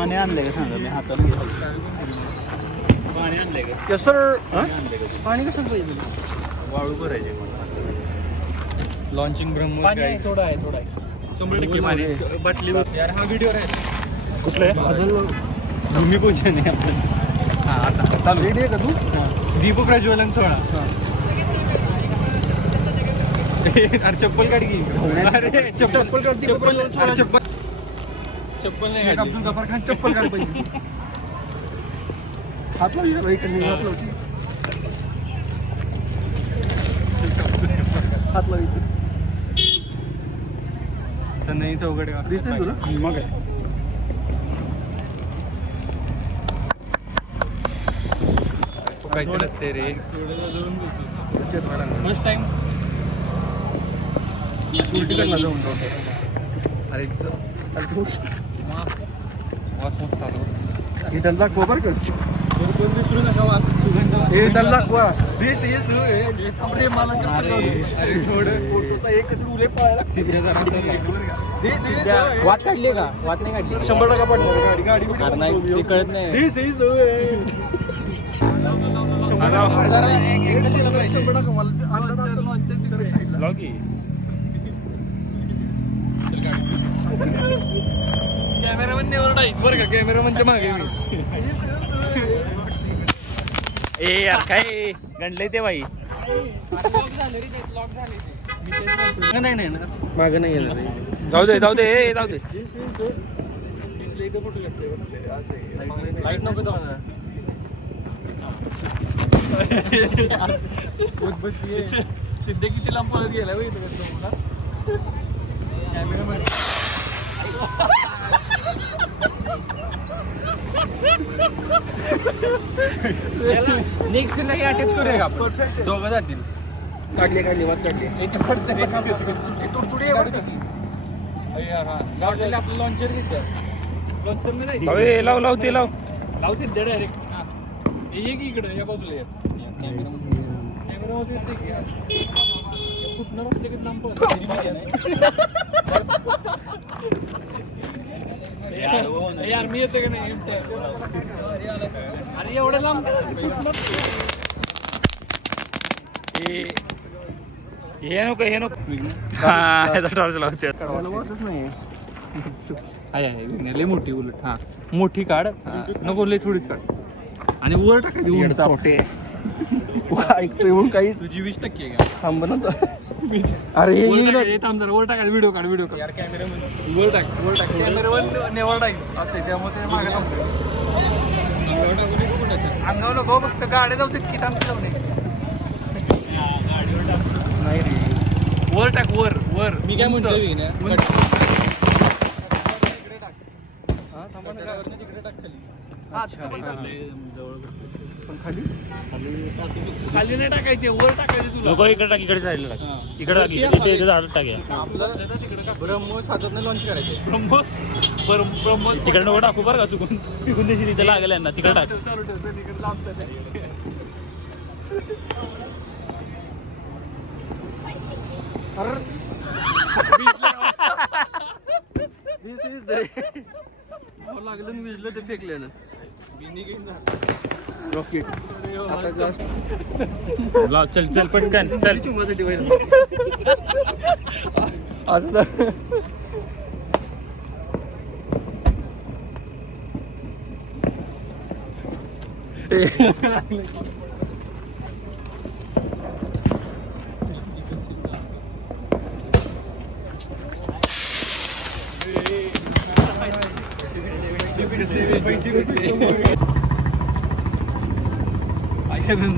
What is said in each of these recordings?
पाणी आणलंय का सांगा मी हाताने घेतो पाणी आणलंय का कसं आणलंय का पाणी कसं पाहिजे वाळू भरायचे लॉन्चिंग ब्रह्मोस गाईस थोडं आहे 100% पाणी बाटलीवर यार हा व्हिडिओ आहे कुठलं आहे भूमिपूजन आहे आपलं हा आता चालू रेडी आहे का तू दीपक प्रज्वलन सोहळा अरे चप्पल काढ की अरे चप्पल काढ, दीपक प्रज्वलन सोहळा. चप्पल नाही शेख काढली. अब्दुल गफार खान चप्पल काढ पाहिजे हात लावली का इकडे हात लावली हात लावली सनई चौकट का दिसतंय तुला मग आहे काहीच नसते रे फर्स्ट टाइम उलटी करणार जाऊन अरे वास मस्त आला हे त्याला दाखवा बरं का विसरू नका वास सुगंध हे त्याला दाखवा अरे मला थोडं फोटोचा एकच रूल आहे पळायला वाट काढली का वाट नाही काढली 100% पडणार गाडी गाडी अरे नाही ते कळत नाही This is the way. 100% मला अंदाज आता सरळ साईडला. लॉगी कॅमेरामॅन नेवर डाईस बरं का कॅमेरामॅनच्या मागे मी ए यार काय गणलंय ते बाई नाही नाही मागं नाही येणार जाऊ दे जाऊ दे जाऊ दे इथले इथं फोटो घेतले लाईट नको जाऊ सिद्धे किती लांब पळत गेला कॅमेरामॅन नेक्स्ट नाही अटॅच करूया का आपण दोघं जातील काढली वाट काढली तुडतुडी आहे बरं का गावलेलं आपलं लॉन्चर घेतलं लॉन्चर नाही अरे लाव लाव ते लाव लाव सिद्धे डायरेक्ट ये की इकडे या बाजूला या कॅमेरामध्ये येते की फुटणार असले की लांब पळत यार मी येते का नाही अरे एवढं लांब हे नको हे नको हा ह्याचा टॉर्च लावते मला वाटत नाही आहे लय मोठी उलट हा मोठी काढ नको लय थोडीच काढ आणि वर टाकायची उंच छोटे ऐकतोय म्हणून काही तुझी 20% आहे का थांब ना अरे हे येईल ना. थांब जरा वर टाकायचं व्हिडिओ काढ यार कॅमेरा वर टाक कॅमेरावर नेवर टाकायचं असते त्यामुळे ते मागे थांबतो अंगावर नको फक्त गाड्या जाऊ देत की थांबते जाऊ दे नाही रे वर टाक वर वर मी काय म्हणतो खाली नाही टाकायचे वर टाकायचे तुला नको इकडे टाक इकडे साईडला टाक इकडे टाक इथे इथे झाड टाक ब्रह्मोस हातात लॉन्च करायचे ब्रह्मोस तिकडे नको टाकू बरं का चुकून तिकून देशील इथे लागेल यांना तिकडे टाक चालू ठेव इकडे लांब चाललंय दिस इज द लागलं आणि विजलं ते फेकलेलं रॉकेट आता जास्त लाव चल चल पटकन चल चुंबासाठी व्हायला असं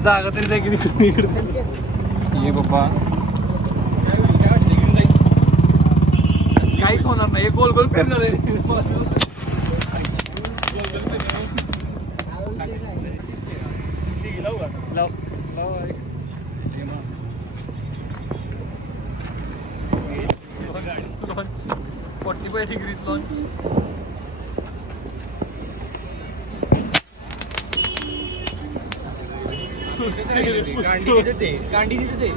जागा तरी जाय की ये बाबा काहीच होणार नाही गोल गोल फिरणार आहे लाव 45 डिग्रीज लॉन्च गांडी तिथे